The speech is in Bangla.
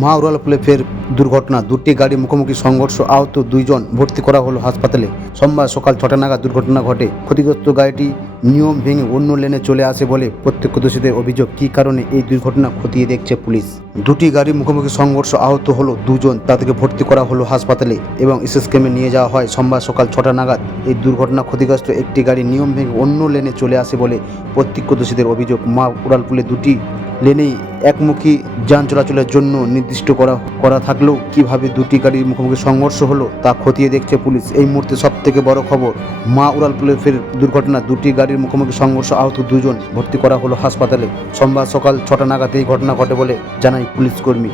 মা উড়ালপুলে ফের দুর্ঘটনা। দুটি গাড়ি মুখোমুখি সংঘর্ষ, আহত দুইজন ভর্তি করা হলো হাসপাতালে। সোমবার সকাল ছটা নাগাদ দুর্ঘটনা ঘটে। ক্ষতিগ্রস্ত গাড়িটি নিয়ম ভেঙে অন্য লেনে চলে আসে বলে প্রত্যক্ষদর্শীদের অভিযোগ। কী কারণে এই দুর্ঘটনা খতিয়ে দেখছে পুলিশ? দুটি গাড়ি মুখোমুখি সংঘর্ষ, আহত হলো দুজন তাদেরকে ভর্তি করা হলো হাসপাতালে এবং এসএস কেমে নিয়ে যাওয়া হয়। সোমবার সকাল ছটা নাগাদ এই দুর্ঘটনা ক্ষতিগ্রস্ত একটি গাড়ি নিয়ম ভেঙে অন্য লেনে চলে আসে বলে প্রত্যক্ষদর্শীদের অভিযোগ। মা উড়ালপুলে দুটি লেনেই একমুখী যান চলাচলের জন্য নির্দিষ্ট করা করা থাকলেও কীভাবে দুটি গাড়ির মুখোমুখি সংঘর্ষ হলো তা খতিয়ে দেখছে পুলিশ। এই মুহূর্তে সব থেকে বড় খবর, মা উড়াল ফের দুর্ঘটনা। দুটি গাড়ির মুখোমুখি সংঘর্ষ আহত দুজন ভর্তি করা হলো হাসপাতালে। সোমবার সকাল ছটা নাগাদ এই ঘটনা ঘটে বলে জানায় পুলিশ কর্মী।